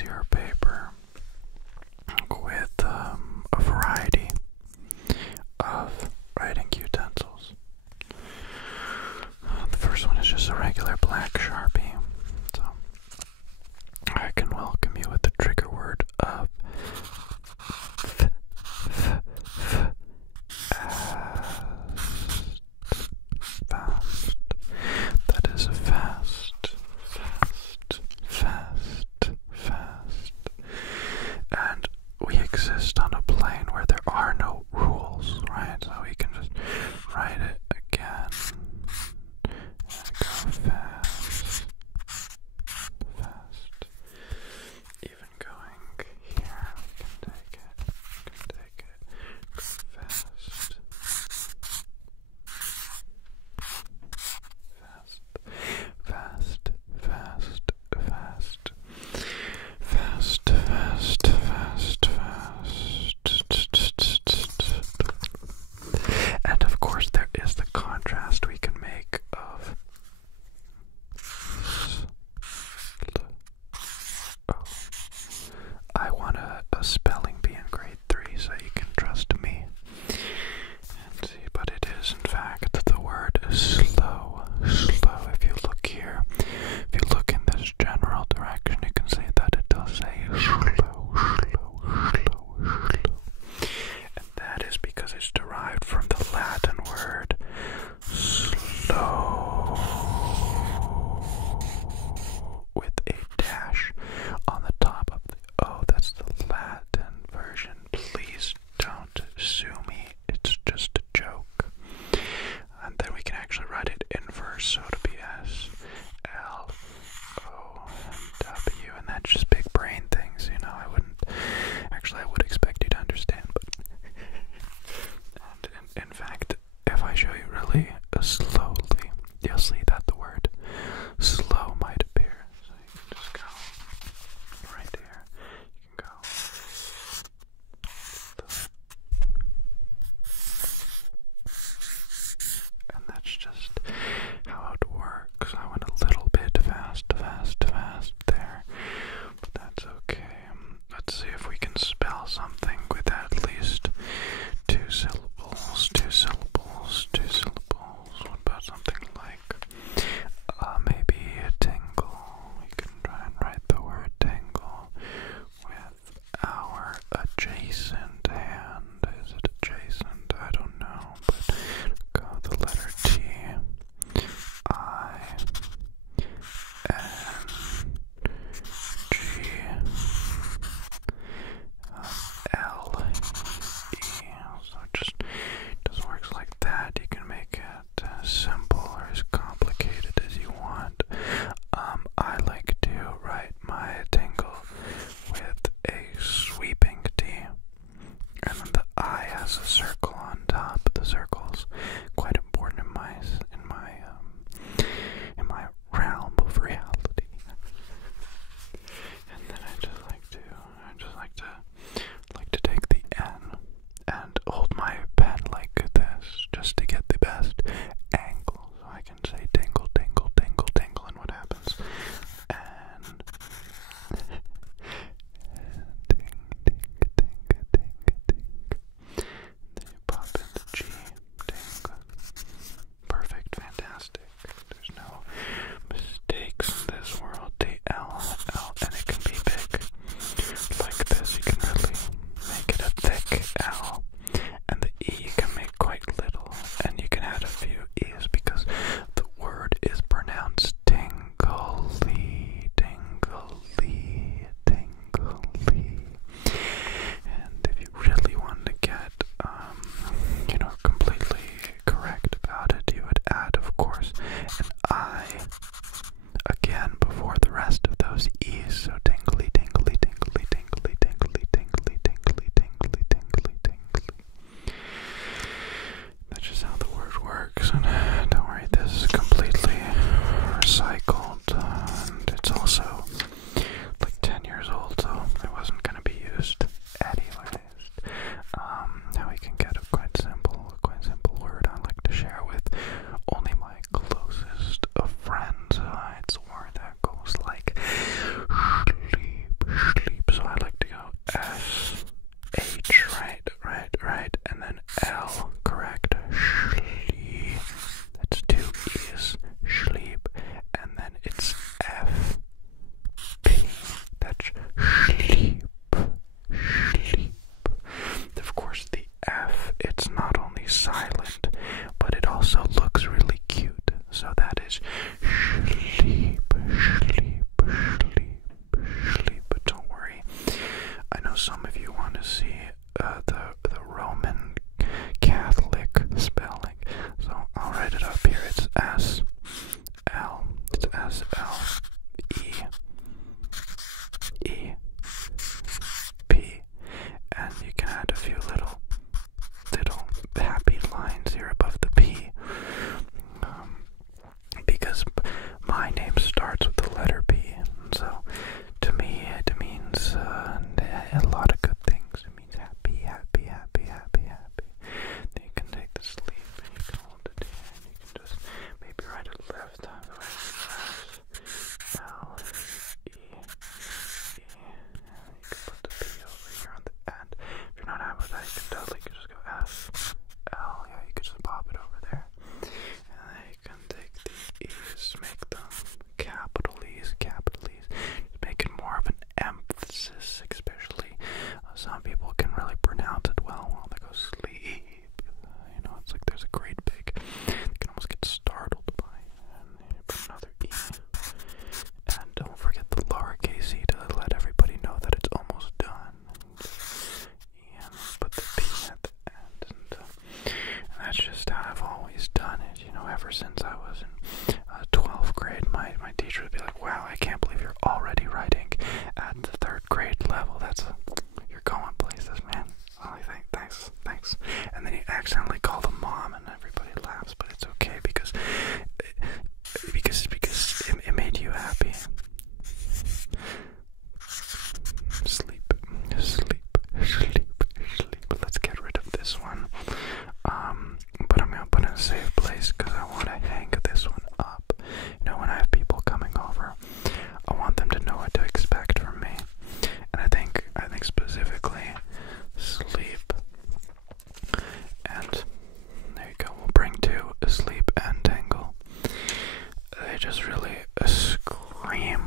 easier paper with a variety of writing utensils. The first one is just a regular black Sharpie. So I can welcome you with the trigger word of fast. That is a fast. And we exist on a plane where there are no rules, right? So we can just write it again and go fast. Even going here, we can take it, go fast.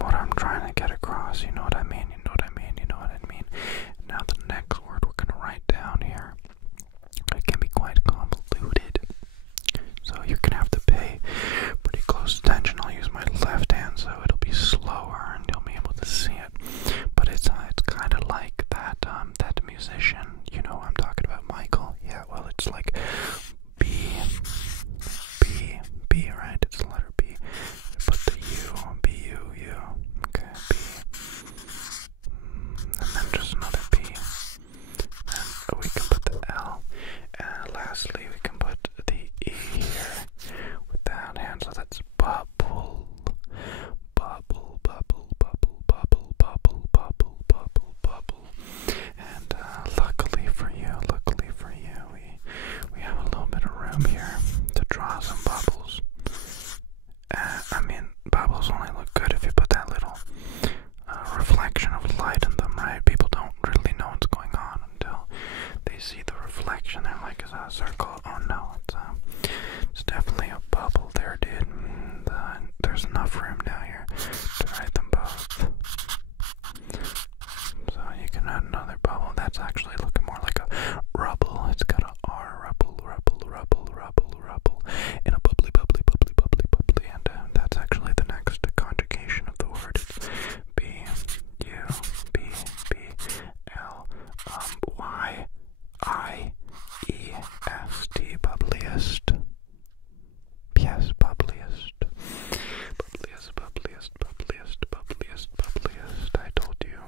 what I'm trying to get across. You know what I mean? You know what I mean? You know what I mean? Now the next word we're gonna write down here, it can be quite convoluted, so you're gonna have to pay pretty close attention. I'll use my left hand so it'll be slower and you'll be able to see it. But it's kind of like that that musician. You know I'm talking about, Michael. Yeah, well, it's like B, B, right? It's the letter B. Put the U, B, U, U. Okay, B. And then just another B. Then we can put the L. And lastly, we can put the E here with that hand. So that's bubble, bubble, bubble, bubble, bubble, bubble, bubble, bubble, bubble. And luckily for you, we have a little bit of room here to draw some bubbles. I mean, bubbles only look good if you put that little reflection of light in them, right? People don't really know what's going on until they see the reflection. They're like, is that a circle? Oh no, it's definitely a bubble there, dude. And, there's enough room down here to write them both. So you can add another bubble. That's actually looking more like a rubble. It's got a R, rubble, rubble, rubble, rubble, rubble, and a bubbly, bubbly, bubbly, bubbly, bubbly. And that's actually the next conjugation of the word. It's B, U, B, B, L, Y, I, E, S, T, bubbliest. Yes, bubbliest. Bubbliest, bubbliest, bubbliest, bubbliest, bubbliest. I told you.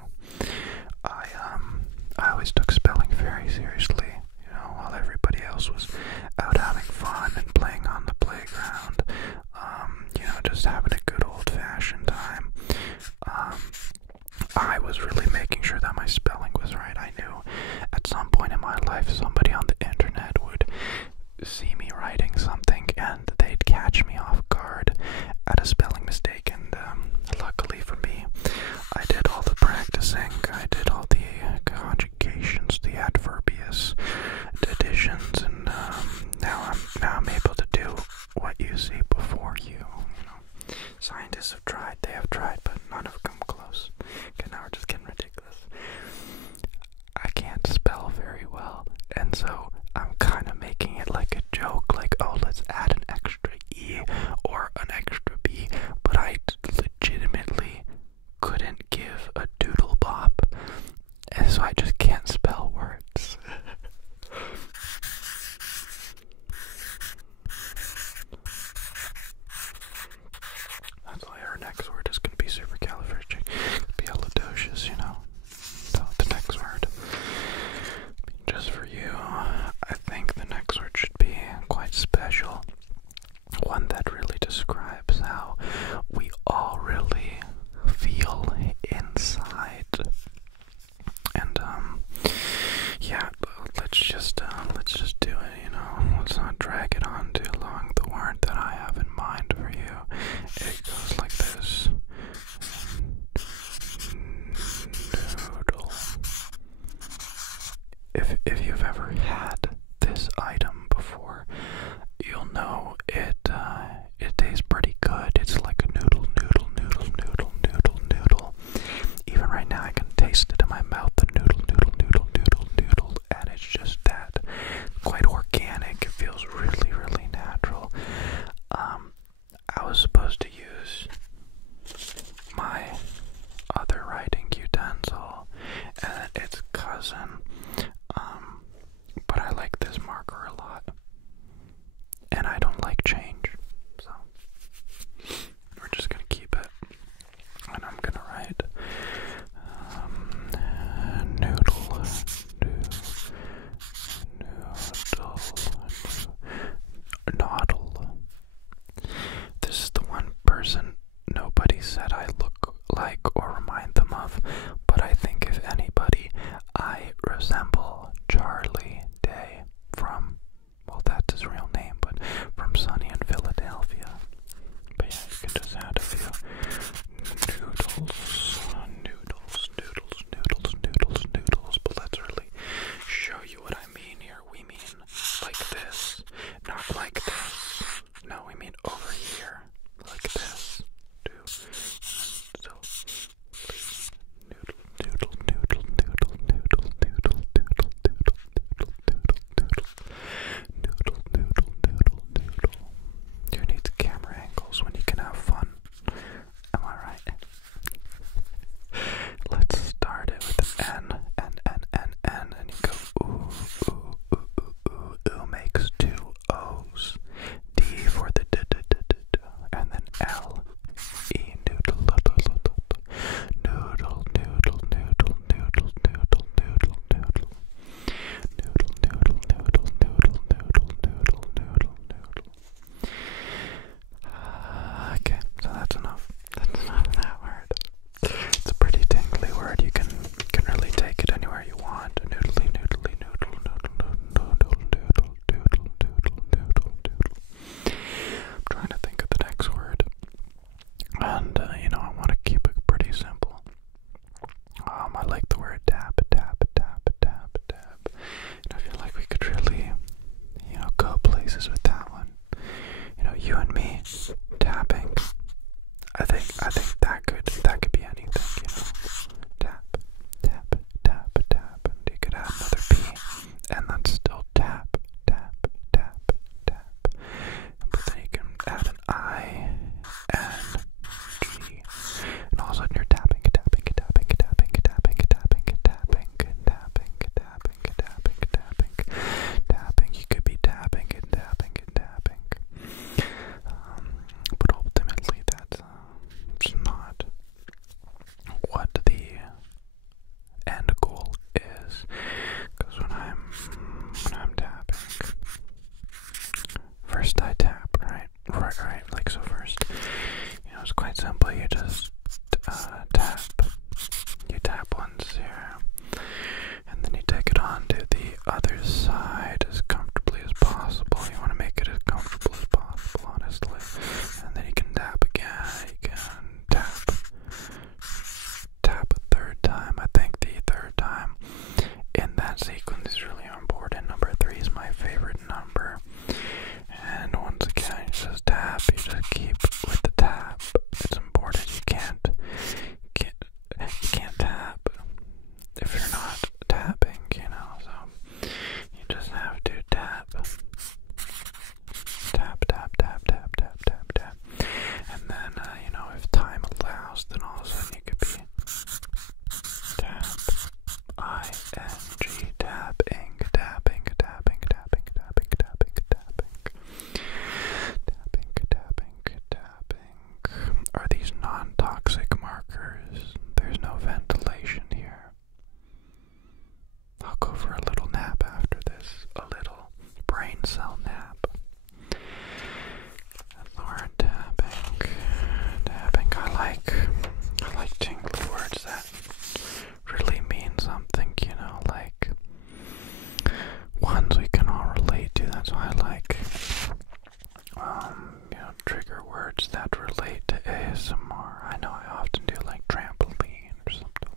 I always took spelling very seriously, you know, while everybody else was out having fun and playing on the playground, you know, just having a good old-fashioned time. I was really making sure that my spelling was right. I knew at some point in my life somebody on the internet would see me writing something and they'd catch me off guard at a spelling mistake, and luckily for me, I did all the practicing, I did all the conjugations, the adverbious additions, and now I'm able to do what you see before you. You know, scientists have tried, they have tried, but none have come close. Okay, now we're just getting ridiculous. I can't spell very well, and so I'm kind of making it like a joke, like, oh, let's add an extra E or an extra B, but I legitimately couldn't give a doodle bop, and so I just can't spell words. That's why our next word is going to be supercalifragilistic, you know. So the next word, just for you, I think the next word should be quite special. One that really describes how we all really feel inside. And yeah, let's just do it, you know. Let's not drag it on too long. The word that I have in mind for you, it goes like this. Noodle. If you've ever had this item before, you'll know it tastes pretty good. It's like a noodle. Even right now I can taste it in my mouth, the noodle, and it's just that. Quite organic. It feels really, really natural. I was supposed to use my other writing utensil and its cousin, but I like this marker a lot, and I don't like change, so we're just gonna keep it, and I'm gonna write noodle. This is the one person nobody said I look like or remind them of, but I think if anybody, I resemble Charlie Day from, well, that's his real name, but from Sunny in Philadelphia. But yeah, you can just add a few noodles, but let's really show you what I mean here. We mean like this, not like this. No, we mean over here, like this. So ventilation here. I'll go for a little nap after this, a little brain cell nap. The word tapping, I like tingly words that really mean something, you know, like ones we can all relate to. That's why I like, trigger words that relate to ASMR. I know I often do like trampoline or something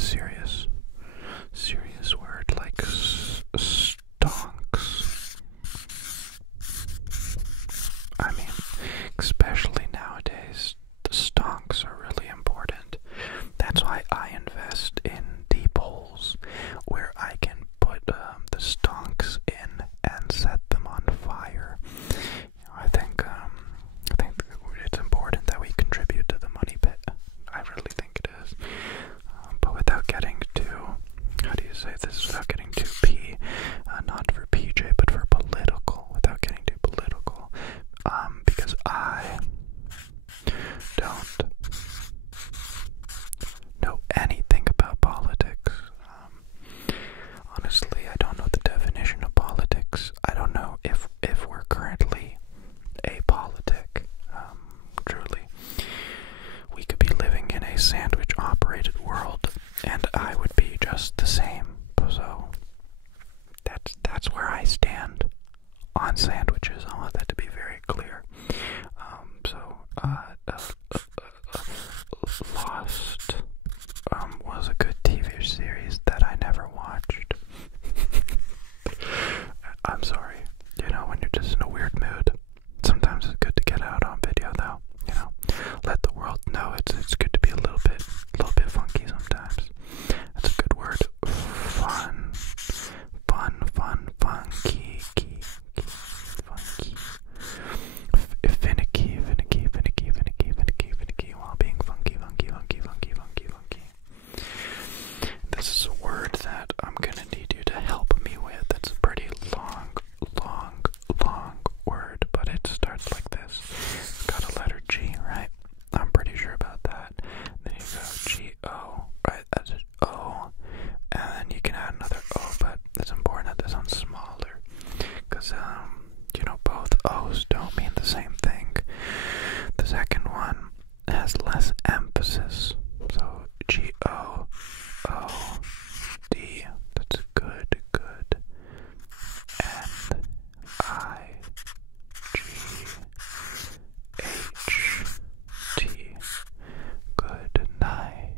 serious word, like stonks. I mean, especially nowadays, the stonks are really important. That's why I invest in deep holes where I can put the stonks in and set them on fire. I think it's important that we contribute to the money pit. I really think it is. But without getting too, how do you say this? Without getting too not for PJ, but for political. Without getting too political, because I don't know anything about politics. Honestly, I don't know the definition of politics. I don't know if we're currently apolitic. Truly, we could be living in a sandwich-operated world, and I would be just the same. So that's where I stand on sandwiches. I want that to be very clear. Lost was a good TV series that I never watched. I'm sorry. You know, when you're just in a weird mood, sometimes it's good to get out on video, though. You know, let the world know it's good to be a little bit funky sometimes. That's a good word. Fun, funky, funky, finicky, while being funky. This is a word that I'm gonna need you to help me with. It's a pretty long word, but it starts like this. It's got a letter G, right? I'm pretty sure about that. Then you go G-O, right? That's an O. And then you can add another O, but it's important that this one's smaller. Because, you know, both O's don't mean the same thing. The second one has less emphasis. So G-O-O-D. That's good. N-I-G-H-T. Good night.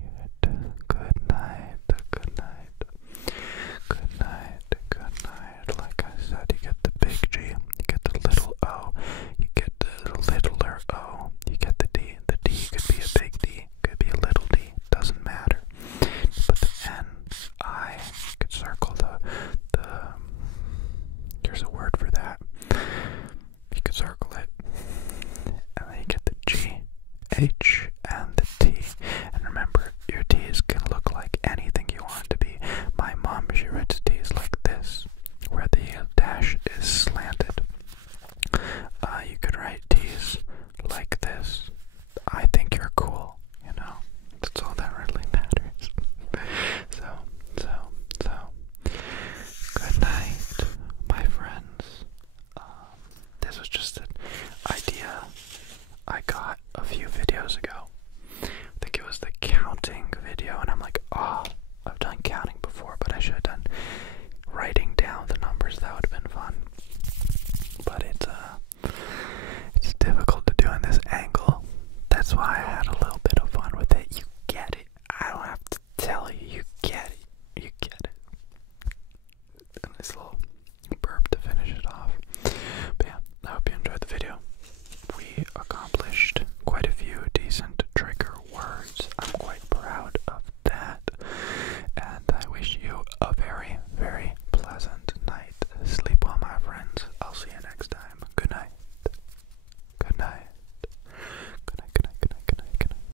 Like I said, you get the big G, you get the little O, you get the littler O, you get the D. The D could be a big D, could be a little d, doesn't matter. But the N, I, you could circle the there's a word for that. You could circle it. And then you get the G, H, and the T. And remember, your T's can look like anything you want it to be. My mom, she writes T's like this, where the dash is slanted. You could write T's like this. I think you're cool, you know? That's all that really matters. So, good night, my friends. This was just an idea I got a few videos ago. I think it was the counting video, and I'm like,